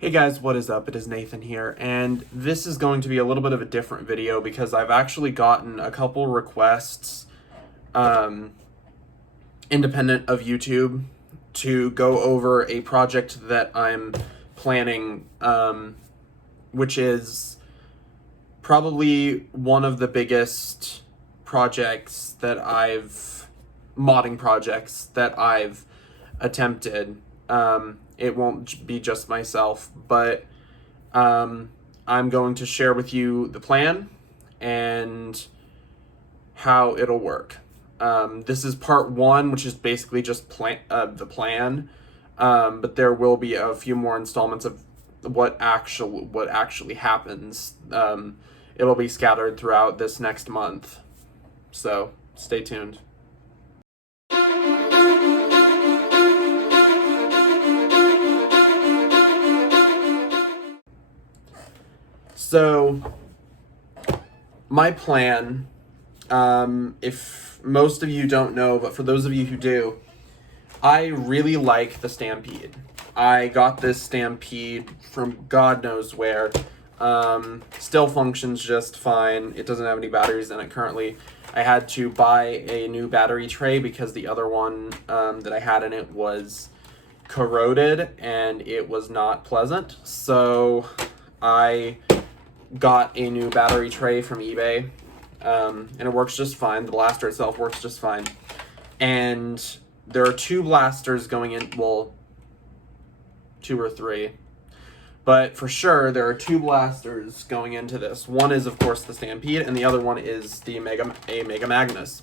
Hey guys, what is up? It is Nathan here, and this is going to be a little bit of a different video because I've actually gotten a couple requests, independent of YouTube, to go over a project that I'm planning, which is probably one of the biggest modding projects that I've attempted. It won't be just myself, but I'm going to share with you the plan and how it'll work. This is part one, which is basically just the plan, but there will be a few more installments of what actually happens. It'll be scattered throughout this next month, so stay tuned. So, my plan, if most of you don't know, but for those of you who do, I really like the Stampede. I got this Stampede from God knows where. Still functions just fine. It doesn't have any batteries in it currently. I had to buy a new battery tray because the other one that I had in it was corroded and it was not pleasant. So I got a new battery tray from eBay, and it works just fine. The blaster itself works just fine. And there are two blasters going in, well, two or three. But for sure, there are two blasters going into this. One is, of course, the Stampede, and the other one is the Mega Magnus.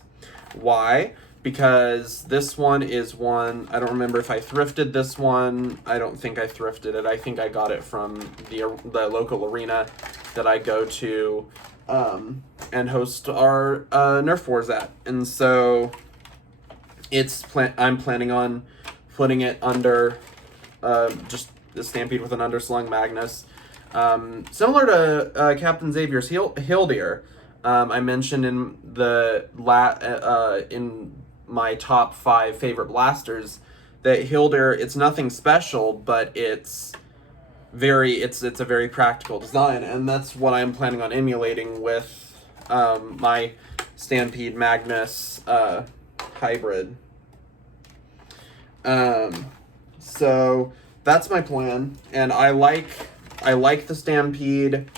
Why? Because this one is one, I don't remember if I thrifted this one. I don't think I thrifted it. I think I got it from the local arena that I go to and host our Nerf wars at. And so I'm planning on putting it under just the Stampede with an underslung Magnus. Similar to Captain Xavier's Hildir. I mentioned in in my top 5 favorite blasters that Hildir, it's nothing special, but it's a very practical design, and that's what I'm planning on emulating with my Stampede Magnus hybrid. So that's my plan, and I like the Stampede.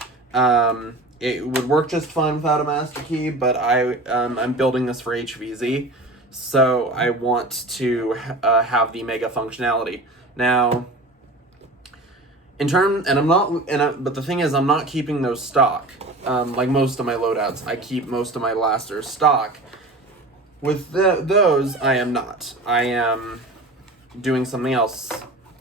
It would work just fine without a master key, but I'm building this for HVZ, so I want to have the mega functionality. Now, but the thing is, I'm not keeping those stock. Like most of my loadouts, I keep most of my blasters stock. With those, I am not. I am doing something else,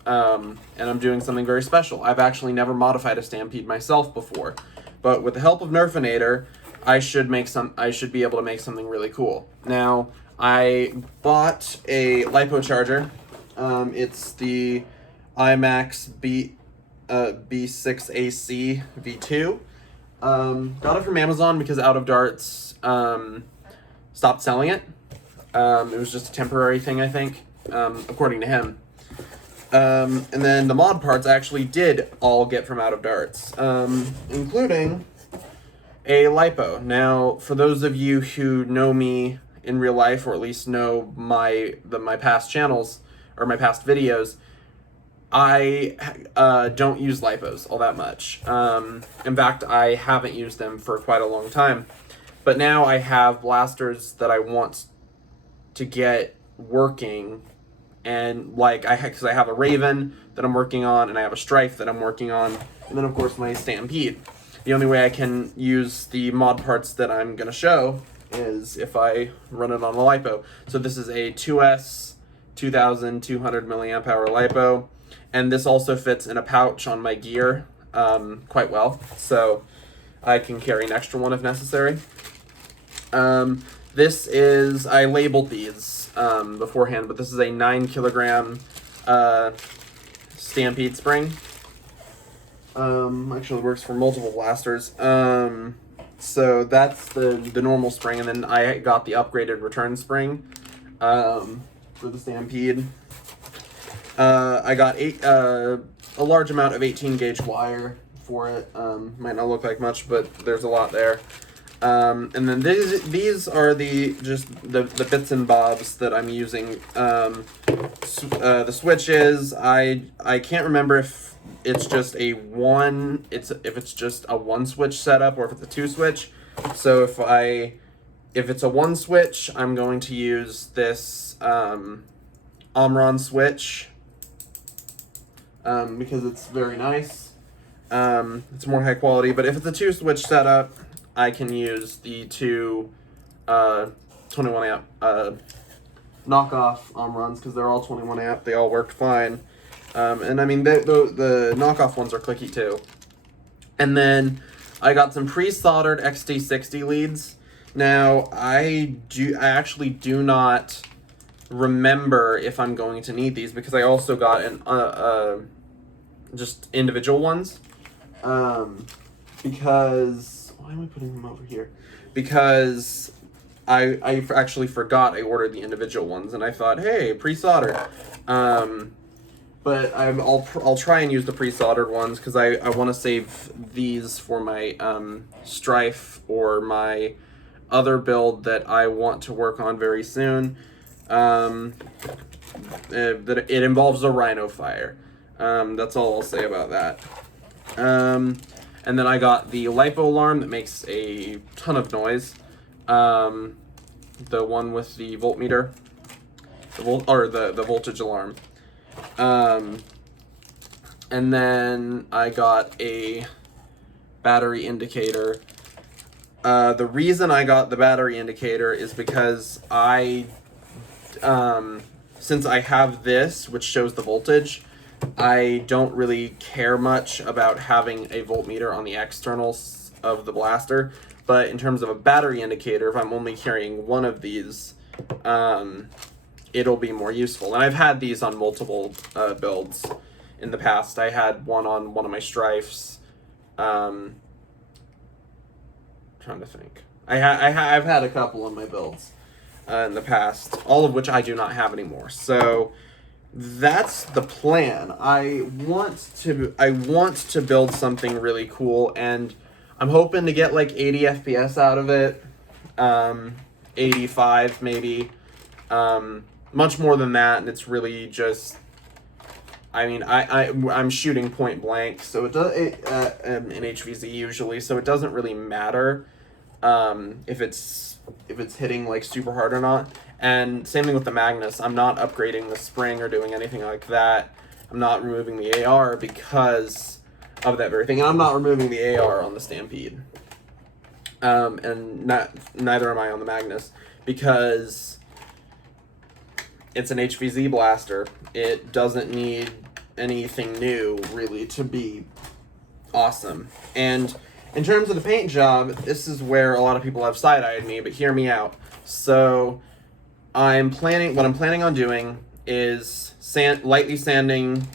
and I'm doing something very special. I've actually never modified a Stampede myself before, but with the help of Nerfinator, I should be able to make something really cool. Now, I bought a LiPo charger. It's the IMAX B6AC V2. Got it from Amazon because Out of Darts stopped selling it. It was just a temporary thing, I think, according to him. And then the mod parts I actually did all get from Out of Darts, including a LiPo. Now, for those of you who know me in real life, or at least know my past channels or my past videos, I don't use LiPos all that much. In fact, I haven't used them for quite a long time. But now I have blasters that I want to get working, and because I have a Raven that I'm working on, and I have a Strife that I'm working on, and then of course my Stampede. The only way I can use the mod parts that I'm gonna show is if I run it on a LiPo. So this is a 2S 2200 milliamp hour LiPo, and this also fits in a pouch on my gear quite well, so I can carry an extra one if necessary. I labeled these beforehand, but this is a 9 kilogram Stampede spring. Actually works for multiple blasters. So that's the normal spring, and then I got the upgraded return spring for the Stampede. I got a large amount of 18 gauge wire for it. Might not look like much, but there's a lot there. And then these are just the bits and bobs that I'm using. The switches, I can't remember if it's just if it's just a one switch setup or if it's a two switch. So if it's a one switch, I'm going to use this Omron switch because it's very nice. It's more high quality, but if it's a two switch setup, I can use the two 21 amp knockoff Omrons because they're all 21 amp. They all worked fine. And I mean, the knockoff ones are clicky too. And then I got some pre-soldered XT60 leads. Now, I actually do not remember if I'm going to need these because I also got just individual ones. Because why am I putting them over here? Because I actually forgot I ordered the individual ones, and I thought, hey, pre-soldered. But I'll try and use the pre-soldered ones because I want to save these for my Strife or my other build that I want to work on very soon. That it involves a Rhino fire. That's all I'll say about that. And then I got the LiPo alarm that makes a ton of noise. The one with the voltmeter, the voltage alarm. And then I got a battery indicator. The reason I got the battery indicator is because since I have this, which shows the voltage, I don't really care much about having a voltmeter on the externals of the blaster. But in terms of a battery indicator, if I'm only carrying one of these, it'll be more useful. And I've had these on multiple builds in the past. I had one on one of my Strifes. Trying to think. I've had a couple on my builds in the past, all of which I do not have anymore. So that's the plan. I want to build something really cool, and I'm hoping to get like 80 FPS out of it, 85 maybe, much more than that. And it's really just, I mean, I'm shooting point blank, so it does in HVZ usually, so it doesn't really matter if it's hitting like super hard or not. And same thing with the Magnus. I'm not upgrading the spring or doing anything like that. I'm not removing the AR because of that very thing. And I'm not removing the AR on the Stampede. And neither am I on the Magnus because it's an HVZ blaster. It doesn't need anything new really to be awesome. And in terms of the paint job, this is where a lot of people have side-eyed me, but hear me out. So what I'm planning on doing is lightly sanding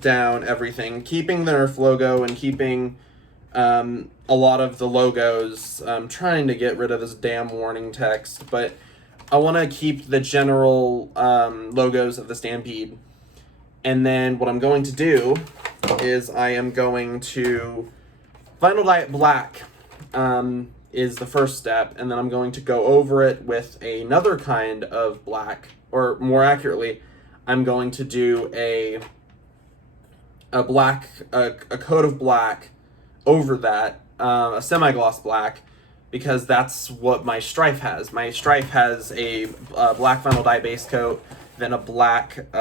down everything, keeping the Nerf logo and keeping a lot of the logos. I'm trying to get rid of this damn warning text, but I want to keep the general logos of the Stampede. And then what I'm going to do is I am going to vinyl dye it black is the first step, and then I'm going to go over it with another kind of black, or more accurately, I'm going to do a coat of black over that, a semi-gloss black, because that's what my Strife has. My Strife has a black vinyl dye base coat, then a black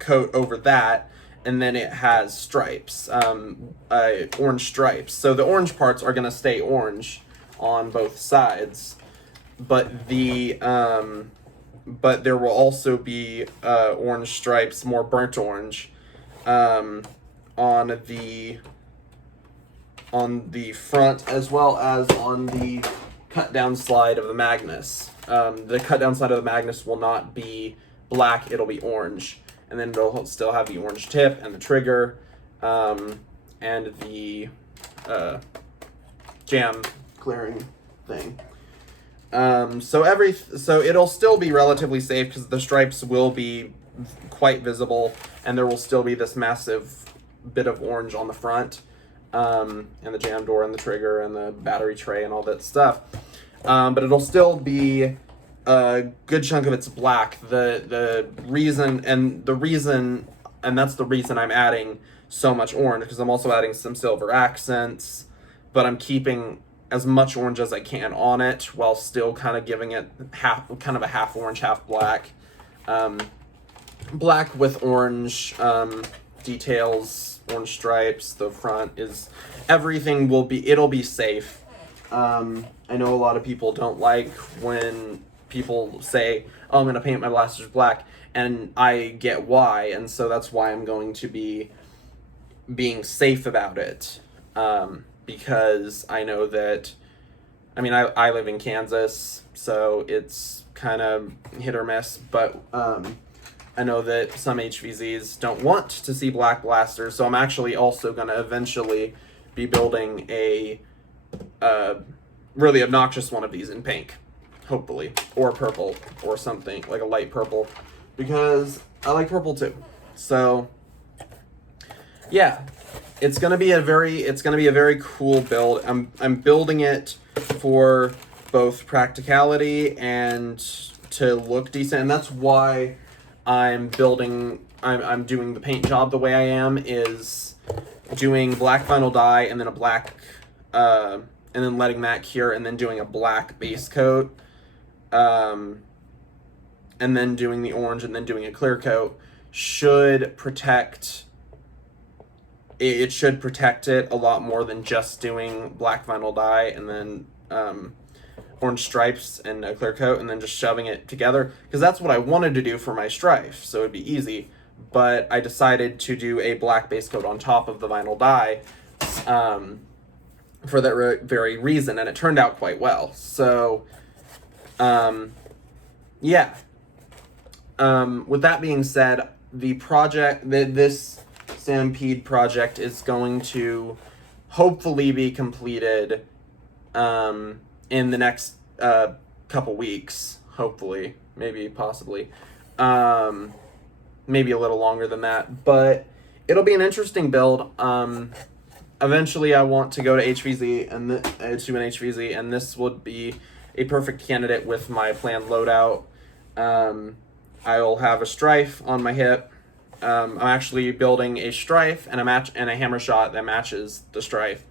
coat over that, and then it has stripes, orange stripes. So the orange parts are going to stay orange on both sides, but but there will also be orange stripes, more burnt orange, on the front as well as on the cut down slide of the Magnus. The cut down slide of the Magnus will not be black; it'll be orange. And then it'll still have the orange tip and the trigger, and the jam clearing thing. So it'll still be relatively safe because the stripes will be quite visible, and there will still be this massive bit of orange on the front, and the jam door and the trigger and the battery tray and all that stuff. But it'll still be a good chunk of it's black. The reason, and that's the reason I'm adding so much orange, because I'm also adding some silver accents, but I'm keeping as much orange as I can on it while still kind of giving it a half orange, half black. Black with orange details, orange stripes. The front is, everything it'll be safe. I know a lot of people don't like when people say, oh, I'm going to paint my blasters black, and I get why, and so that's why I'm going to be being safe about it, because I know that, I mean, I live in Kansas, so it's kind of hit or miss, but I know that some HVZs don't want to see black blasters, so I'm actually also going to eventually be building a really obnoxious one of these in pink, hopefully, or purple, or something, like a light purple, because I like purple too. So yeah, it's gonna be a very cool build. I'm building it for both practicality and to look decent, and that's why I'm doing the paint job the way I am, is doing black vinyl dye and then a black and then letting that cure and then doing a black base coat, and then doing the orange and then doing a clear coat should protect it a lot more than just doing black vinyl dye and then orange stripes and a clear coat and then just shoving it together, because that's what I wanted to do for my strife, so it'd be easy. But I decided to do a black base coat on top of the vinyl dye for that very reason, and it turned out quite well. So yeah, with that being said, this Stampede project is going to hopefully be completed in the next couple weeks, hopefully, maybe, possibly, maybe a little longer than that, but it'll be an interesting build. Eventually I want to go to HVZ and to an HVZ, and this would be a perfect candidate with my planned loadout. I'll have a strife on my hip. I'm actually building a strife and a hammer shot that matches the strife,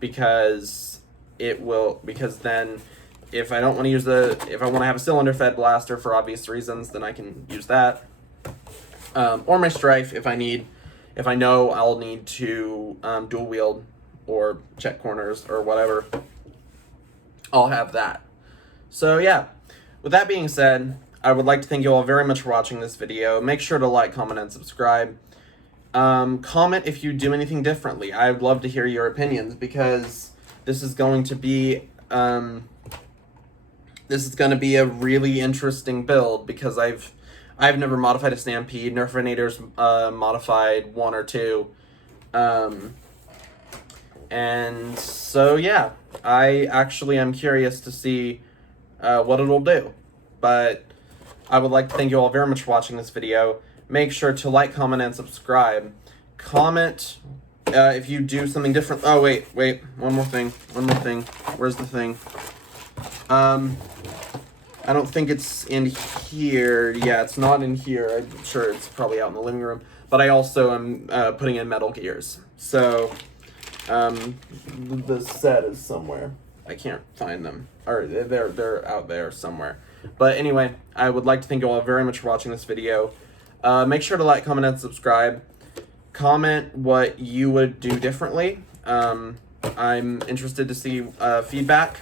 because then if I don't want to use if I want to have a cylinder fed blaster for obvious reasons, then I can use that. Or my strife if I know I'll need to dual wield or check corners or whatever, I'll have that. So yeah, with that being said, I would like to thank you all very much for watching this video. Make sure to like, comment, and subscribe. Comment if you do anything differently. I'd love to hear your opinions, because this is going to be a really interesting build, because I've never modified a Stampede. Nerfinator's modified 1 or 2. And so yeah, I actually am curious to see what it'll do. But I would like to thank you all very much for watching this video. Make sure to like, comment, and subscribe. Comment if you do something different. Oh, wait, one more thing. Where's the thing? I don't think it's in here. Yeah, it's not in here. I'm sure it's probably out in the living room. But I also am putting in metal gears. So, the set is somewhere. I can't find them. Or they're out there somewhere. But anyway, I would like to thank you all very much for watching this video. Make sure to like, comment, and subscribe. Comment what you would do differently. I'm interested to see feedback.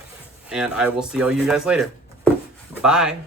And I will see all you guys later. Bye.